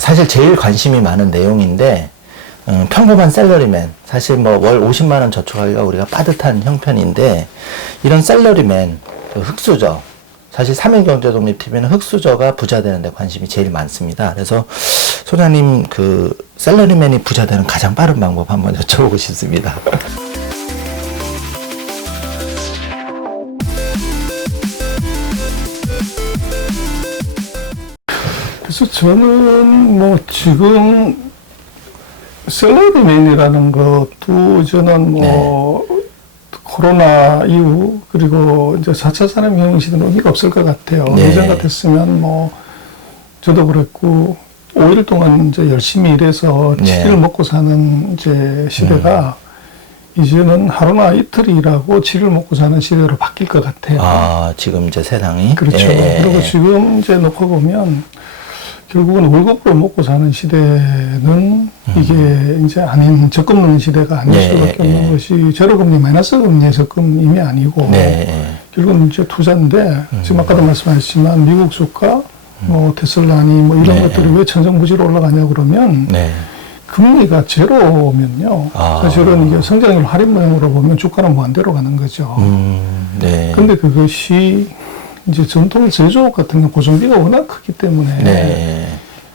사실 제일 관심이 많은 내용인데, 평범한 샐러리맨, 사실 뭐 월 50만 원 저축하기가 우리가 빠듯한 형편인데, 이런 샐러리맨, 그 흑수저, 사실 사면경제독립TV는 흑수저가 부자 되는데 관심이 제일 많습니다. 그래서 소장님 그 샐러리맨이 부자 되는 가장 빠른 방법 한번 여쭤보고 싶습니다. 그래서 저는 뭐 지금 샐러리맨이라는 것도 저는 뭐 코로나 이후 그리고 이제 4차 산업혁명 시대는 의미가 없을 것 같아요. 예전 같았으면 뭐 저도 그랬고 5일 동안 이제 열심히 일해서 7일 먹고 사는 이제 시대가 이제는 하루나 이틀 일하고 7일 먹고 사는 시대로 바뀔 것 같아요. 아, 지금 이제 세상이? 그렇죠. 그리고 지금 이제 놓고 보면 결국은 월급으로 먹고 사는 시대는 이게 이제 아닌 적금 넣는 시대가 아닐 수밖에 없는 것이 제로금리 마이너스 금리의 적금임이 아니고 결국은 이제 투자인데 지금 아까도 말씀하셨지만 미국 주가 뭐 테슬라니 뭐 이런 것들이 왜 천정부지로 올라가냐 그러면 금리가 제로면요 사실은 이게 성장률 할인 모양으로 보면 주가는 무한대로 가는 거죠. 근데 그것이 이제 전통 제조업 같은 경우 고정비가 워낙 크기 때문에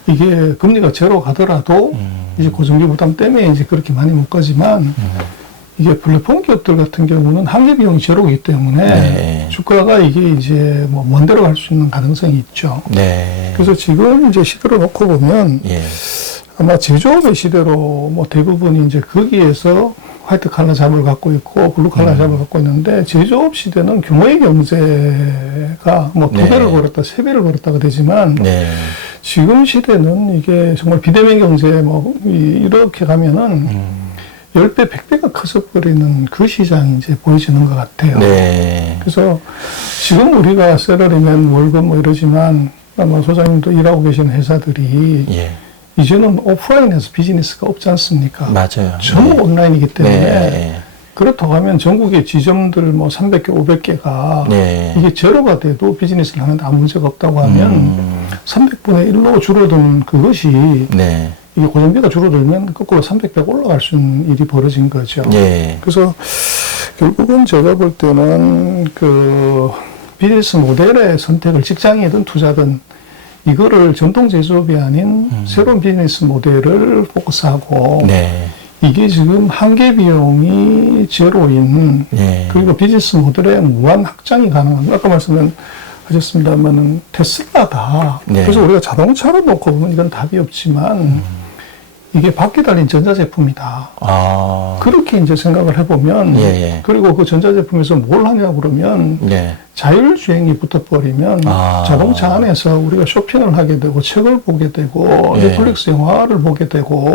이게 금리가 제로 가더라도 이제 고정비 부담 때문에 이제 그렇게 많이 못 가지만 이게 플랫폼 기업들 같은 경우는 한계 비용이 제로이기 때문에 주가가 이게 이제 뭐 먼데로 갈 수 있는 가능성이 있죠. 그래서 지금 이제 시대를 놓고 보면 아마 제조업의 시대로 뭐 대부분이 이제 거기에서 화이트 칼라 잡을 갖고 있고 블루 칼라 잡을 갖고 있는데 제조업 시대는 규모의 경제가 뭐 2배를 벌었다, 3배를 벌었다가 되지만 지금 시대는 이게 정말 비대면 경제 뭐 이렇게 가면은 10배, 100배가 커져버리는 그 시장이 이제 보여지는 것 같아요. 그래서 지금 우리가 샐러리맨 월급 뭐 이러지만 아마 소장님도 일하고 계시는 회사들이 이제는 오프라인에서 비즈니스가 없지 않습니까? 맞아요. 전부 온라인이기 때문에 그렇다고 하면 전국의 지점들 뭐 300개, 500개가 이게 제로가 돼도 비즈니스를 하는데 아무 문제가 없다고 하면 300분의 1로 줄어든 그것이 이게 고정비가 줄어들면 거꾸로 300배 올라갈 수 있는 일이 벌어진 거죠. 그래서 결국은 제가 볼 때는 그 비즈니스 모델의 선택을 직장이든 투자든 이거를 전통 제조업이 아닌 새로운 비즈니스 모델을 포커스하고 이게 지금 한계 비용이 제로인 그리고 비즈니스 모델의 무한 확장이 가능한 아까 말씀하셨습니다만은 테슬라다. 그래서 우리가 자동차로 놓고 보면 이건 답이 없지만 이게 바퀴 달린 전자제품이다. 그렇게 이제 생각을 해보면 그리고 그 전자제품에서 뭘 하냐 그러면 자율주행이 붙어버리면 자동차 안에서 우리가 쇼핑을 하게 되고 책을 보게 되고 넷플릭스 영화를 보게 되고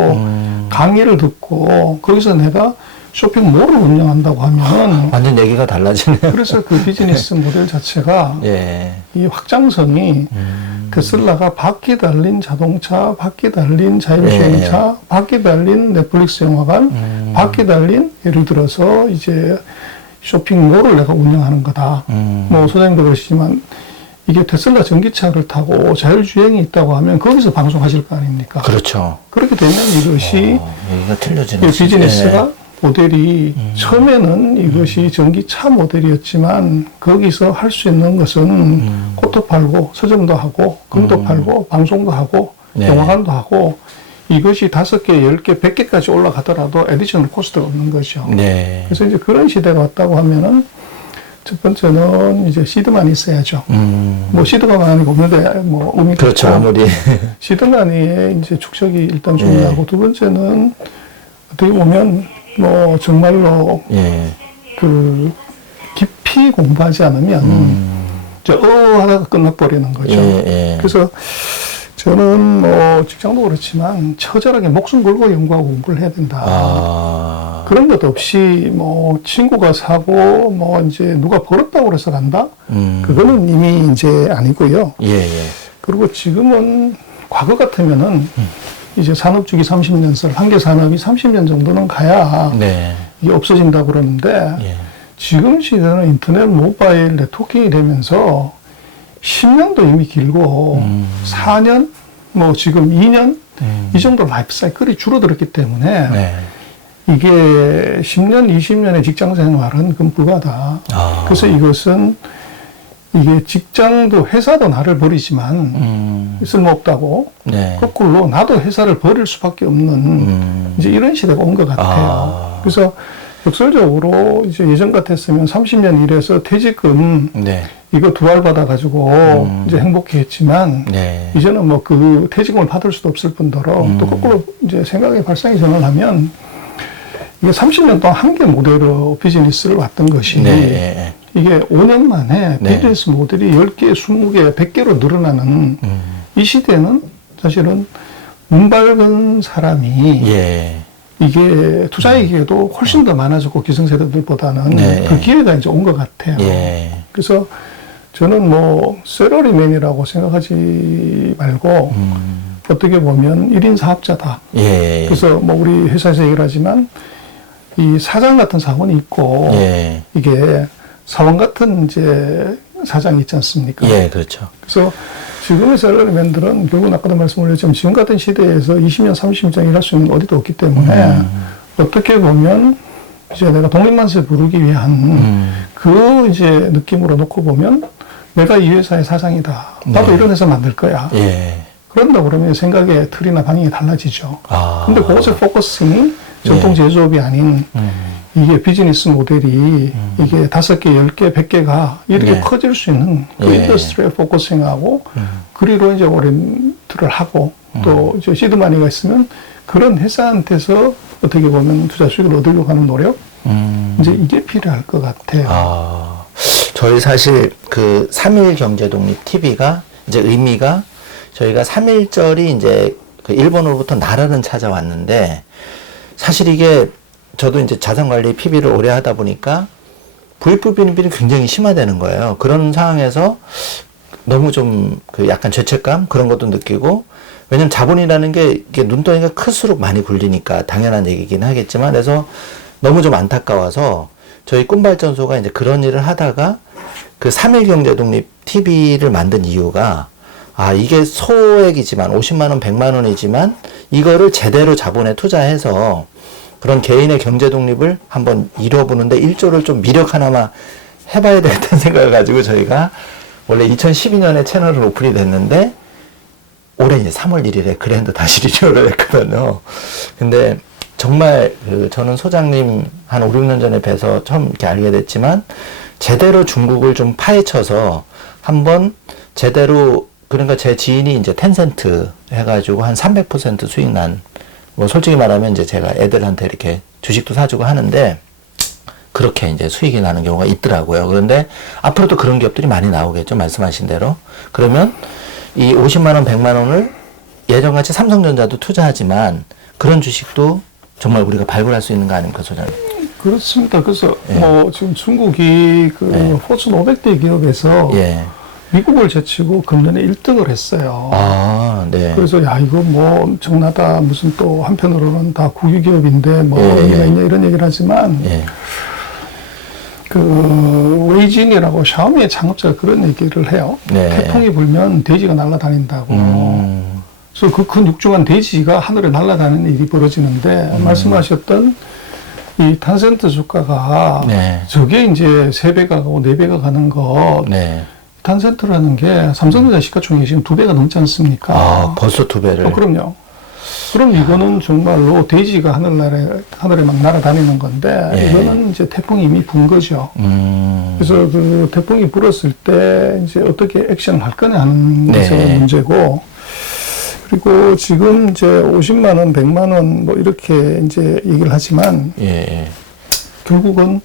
강의를 듣고 거기서 내가 쇼핑몰을 운영한다고 하면 완전 얘기가 달라지네요. 그래서 그 비즈니스 모델 자체가 이 확장성이 테슬라가 바퀴 달린 자동차, 바퀴 달린 자율주행차, 바퀴 달린 넷플릭스 영화관, 바퀴 달린 예를 들어서 이제 쇼핑몰을 내가 운영하는 거다. 뭐 소장님도 그러시지만 이게 테슬라 전기차를 타고 자율주행이 있다고 하면 거기서 방송하실 거 아닙니까? 그렇죠. 그렇게 되면 이것이 얘기가 틀려지는 비즈니스가 모델이 처음에는 이것이 전기차 모델이었지만 거기서 할 수 있는 것은 꽃도 팔고 서점도 하고 금도 팔고 방송도 하고 영화관도 하고 이것이 5개, 10개, 100개까지 올라가더라도 에디셔널 코스트가 없는 거죠. 그래서 이제 그런 시대가 왔다고 하면은 첫 번째는 이제 시드만이 있어야죠. 뭐 시드가 아니고 없는데 뭐 의미가 그렇죠. 있고. 아무리 시드만이의 이제 축적이 일단 중요하고 두 번째는 어떻게 보면 뭐 정말로 그 깊이 공부하지 않으면 이제 하다가 끝나버리는 거죠. 그래서 저는 뭐 직장도 그렇지만 처절하게 목숨 걸고 연구하고 공부를 해야 된다. 그런 것 없이 뭐 친구가 사고 뭐 이제 누가 벌었다고 그래서 간다? 그거는 이미 이제 아니고요. 그리고 지금은 과거 같으면은 이제 산업주기 30년설, 한계 산업이 30년 정도는 가야 이게 없어진다고 그러는데 지금 시대는 인터넷, 모바일, 네트워킹이 되면서 10년도 이미 길고 4년, 뭐 지금 2년 이 정도 라이프 사이클이 줄어들었기 때문에 네. 이게 10년, 20년의 직장 생활은 그건 불가하다. 아. 그래서 이것은 이게 직장도 회사도 나를 버리지만 쓸모없다고 네. 거꾸로 나도 회사를 버릴 수밖에 없는 이제 이런 시대가 온 것 같아요. 아. 그래서 역설적으로 이제 예전 같았으면 30년 일해서 퇴직금 네. 이거 두 알 받아가지고 이제 행복했지만 네. 이제는 뭐 그 퇴직금을 받을 수도 없을 뿐더러 또 거꾸로 이제 생각의 발상이 전환하면 이게 30년 동안 한 개 모델로 비즈니스를 왔던 것이 네. 이게 5년 만에 네. 비즈니스 모델이 10개, 20개, 100개로 늘어나는 이 시대는 사실은 눈 밝은 사람이 예. 이게 투자의 기회도 훨씬 더 많아졌고 기성세대들보다는 네. 그 기회가 이제 온 것 같아요. 예. 그래서 저는 뭐 셀러리맨이라고 생각하지 말고 어떻게 보면 1인 사업자다. 예. 그래서 뭐 우리 회사에서 얘기를 하지만 이 사장 같은 사원이 있고 예. 이게 사원 같은 이제 사장이 있지 않습니까? 예, 그렇죠. 그래서 지금의 셀러리맨들은 결국은 아까도 말씀드렸지만 지금 같은 시대에서 20년, 30년 일할 수 있는 게 어디도 없기 때문에 어떻게 보면 이제 내가 독립만세 부르기 위한 그 이제 느낌으로 놓고 보면 내가 이 회사의 사장이다. 나도 네. 이런 회사 만들 거야. 예. 그런다 그러면 생각의 틀이나 방향이 달라지죠. 아. 근데 그것의 포커싱이 전통 제조업이 아닌 이게 비즈니스 모델이 이게 5개, 10개, 100개가 이렇게 네. 커질 수 있는 그 예. 인더스트리에 포커싱하고 그리로 이제 오렌트를 하고 또 이제 시드마니가 있으면 그런 회사한테서 어떻게 보면 투자 수익을 얻으려고 하는 노력 이제 이게 필요할 것 같아요. 아. 저희 사실 그 3.1 경제독립 TV가 이제 의미가 저희가 3.1절이 이제 그 일본으로부터 나라는 찾아왔는데 사실 이게 저도 이제 자산관리 PB를 오래 하다 보니까 부익부 빈빈이 굉장히 심화되는 거예요. 그런 상황에서 너무 좀 그 약간 죄책감 그런 것도 느끼고 왜냐면 자본이라는 게 이게 눈덩이가 클수록 많이 굴리니까 당연한 얘기긴 하겠지만 그래서 너무 좀 안타까워서 저희 꿈발전소가 이제 그런 일을 하다가 그 3.1 경제독립 TV를 만든 이유가 아, 이게 소액이지만 50만 원, 100만 원이지만 이거를 제대로 자본에 투자해서 그런 개인의 경제 독립을 한번 이뤄보는데 1조를 좀 미력 하나만 해봐야 되겠다는 생각을 가지고 저희가 원래 2012년에 채널을 오픈이 됐는데 올해 이제 3월 1일에 그랜드 다시 리뉴얼을 했거든요. 근데 정말 그 저는 소장님 한 5, 6년 전에 뵈서 처음 이렇게 알게 됐지만 제대로 중국을 좀 파헤쳐서 한번 제대로 그러니까 제 지인이 이제 텐센트 해가지고 한 300% 수익 난, 뭐 솔직히 말하면 이제 제가 애들한테 이렇게 주식도 사주고 하는데, 그렇게 이제 수익이 나는 경우가 있더라고요. 그런데 앞으로도 그런 기업들이 많이 나오겠죠. 말씀하신 대로. 그러면 이 50만원, 100만원을 예전같이 삼성전자도 투자하지만 그런 주식도 정말 우리가 발굴할 수 있는 거 아닙니까, 소장님? 그렇습니다. 그래서 예. 뭐 지금 중국이 그 예. 포춘 500대 기업에서 예. 미국을 제치고 금년에 1등을 했어요. 아, 네. 그래서 야 이거 뭐 엄청나다 무슨 또 한편으로는 다 국유 기업인데 뭐 예, 의미가 예. 있냐 이런 얘기를 하지만 예. 그 웨이진이라고 샤오미의 창업자가 그런 얘기를 해요. 네. 태풍이 불면 돼지가 날아다닌다고. 그래서 그 큰 육중한 돼지가 하늘에 날아다니는 일이 벌어지는데 말씀하셨던 이 탄센트 주가가 네. 저게 이제 3배가 가고 4배가 가는 것 네. 탄센트라는 게 삼성전자 시가총액이 지금 2배가 넘지 않습니까? 아, 벌써 2배를. 그럼요. 그럼 이거는 정말로 돼지가 하늘에 막 날아다니는 건데, 예. 이거는 이제 태풍이 이미 분 거죠. 그래서 그 태풍이 불었을 때 이제 어떻게 액션을 할 거냐 하는 것이 네. 문제고, 그리고 지금 이제 50만원, 100만원 뭐 이렇게 이제 얘기를 하지만, 예. 결국은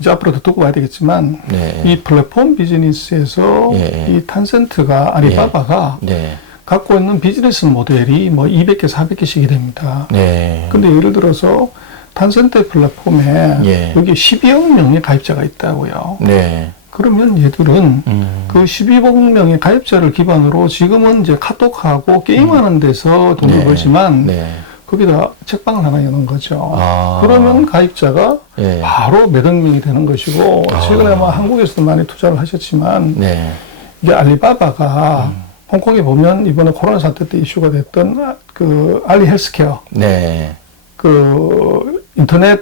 이제 앞으로도 두고 봐야 되겠지만, 네. 이 플랫폼 비즈니스에서 예. 이 탄센트가, 아리바바가 네. 갖고 있는 비즈니스 모델이 뭐 200개, 400개씩이 됩니다. 네. 근데 예를 들어서 탄센트 플랫폼에 예. 여기 12억 명의 가입자가 있다고요. 네. 그러면 얘들은 그 12억 명의 가입자를 기반으로 지금은 이제 카톡하고 게임하는 데서 돈을 네. 벌지만 네. 거기다 책방을 하나 여는 거죠. 아. 그러면 가입자가 예. 바로 몇억 명이 되는 것이고 아. 최근에 뭐 한국에서도 많이 투자를 하셨지만 네. 이게 알리바바가 홍콩에 보면 이번에 코로나 사태 때 이슈가 됐던 그 알리 헬스케어, 네. 그 인터넷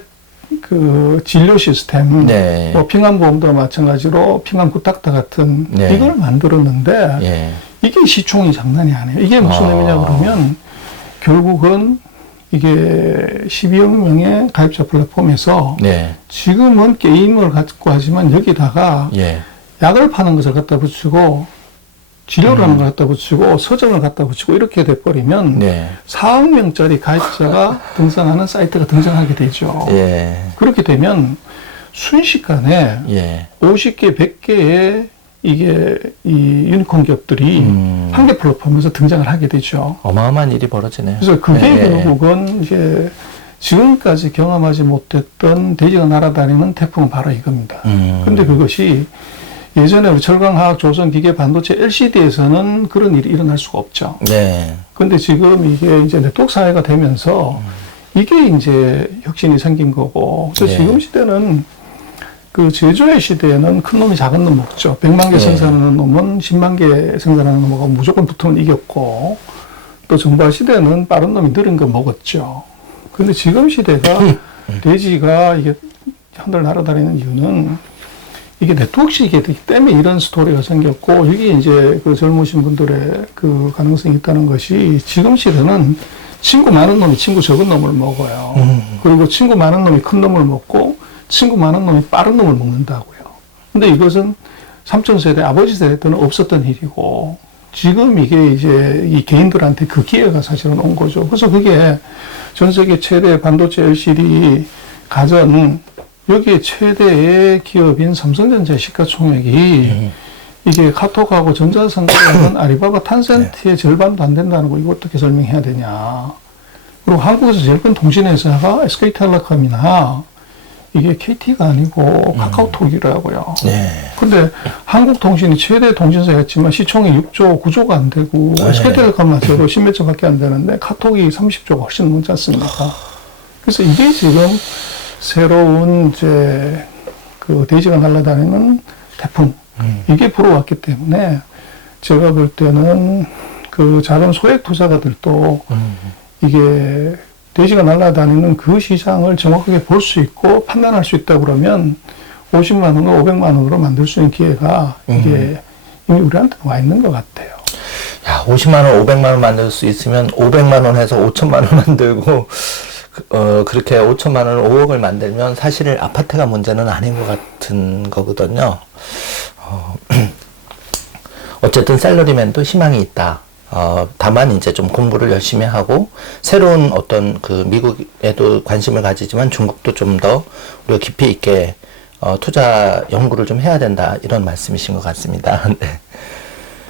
그 진료 시스템, 네. 뭐 핑안보험도 마찬가지로 핑안구닥터 같은 네. 이걸 만들었는데 예. 이게 시총이 장난이 아니에요. 이게 무슨 의미냐 그러면 결국은 이게 12억 명의 가입자 플랫폼에서 네. 지금은 게임을 갖고 하지만 여기다가 예. 약을 파는 것을 갖다 붙이고 치료를 하는 걸 갖다 붙이고 서점을 갖다 붙이고 이렇게 돼버리면 네. 4억 명짜리 가입자가 등장하는 사이트가 등장하게 되죠. 예. 그렇게 되면 순식간에 예. 50개, 100개의 이게 이 유니콘 기업들이 한 개 플랫폼에서 등장을 하게 되죠. 어마어마한 일이 벌어지네요. 그래서 그게 예, 예. 결국은 이제 지금까지 경험하지 못했던 돼지가 날아다니는 태풍은 바로 이겁니다. 근데 그것이 예전에 우리 철강화학, 조선, 기계, 반도체, LCD에서는 그런 일이 일어날 수가 없죠. 네. 근데 지금 이게 이제 네트워크 사회가 되면서 이게 이제 혁신이 생긴 거고. 그래서 네. 지금 시대는 그 제조의 시대에는 큰 놈이 작은 놈 먹죠. 100만 개 네. 생산하는 놈은 10만 개 생산하는 놈하고 무조건 붙으면 이겼고, 또 정발 시대는 빠른 놈이 느린 거 먹었죠. 근데 지금 시대가 돼지가 이게 한들 날아다니는 이유는 이게 네트워크식이기 때문에 이런 스토리가 생겼고, 이게 이제 그 젊으신 분들의 그 가능성이 있다는 것이 지금 시대는 친구 많은 놈이 친구 적은 놈을 먹어요. 그리고 친구 많은 놈이 큰 놈을 먹고, 친구 많은 놈이 빠른 놈을 먹는다고요. 근데 이것은 삼촌 세대, 아버지 세대 때는 없었던 일이고, 지금 이게 이제 이 개인들한테 그 기회가 사실은 온 거죠. 그래서 그게 전 세계 최대 반도체 LCD 가전, 여기에 최대의 기업인 삼성전자의 시가총액이 이게 카톡하고 전자상가는 아리바바 탄센트의 절반도 안 된다는 거, 이거 어떻게 설명해야 되냐. 그리고 한국에서 제일 큰 통신회사가 SK텔레콤이나 이게 KT가 아니고 카카오톡이라고요. 네. 근데 한국통신이 최대 통신사였지만 시총이 6조, 9조가 안 되고 네. SK텔레콤만 제로 10몇 조밖에 안 되는데 카톡이 30조가 훨씬 넘지 않습니까? 그래서 이게 지금 새로운 이제 그 돼지가 날아다니는 태풍, 이게 불어왔기 때문에 제가 볼 때는 그 작은 소액 투자가들도 이게 돼지가 날아다니는 그 시장을 정확하게 볼 수 있고 판단할 수 있다 그러면 50만 원과 500만 원으로 만들 수 있는 기회가 이게 이미 우리한테 와 있는 것 같아요. 야, 50만 원, 500만 원 만들 수 있으면 500만 원 해서 5천만 원 만들고, 그렇게 5천만 원, 5억을 만들면 사실 아파트가 문제는 아닌 것 같은 거거든요. 어쨌든 샐러리맨도 희망이 있다. 다만 이제 좀 공부를 열심히 하고 새로운 어떤 그 미국에도 관심을 가지지만 중국도 좀 더 우리가 깊이 있게 투자 연구를 좀 해야 된다, 이런 말씀이신 것 같습니다. 네.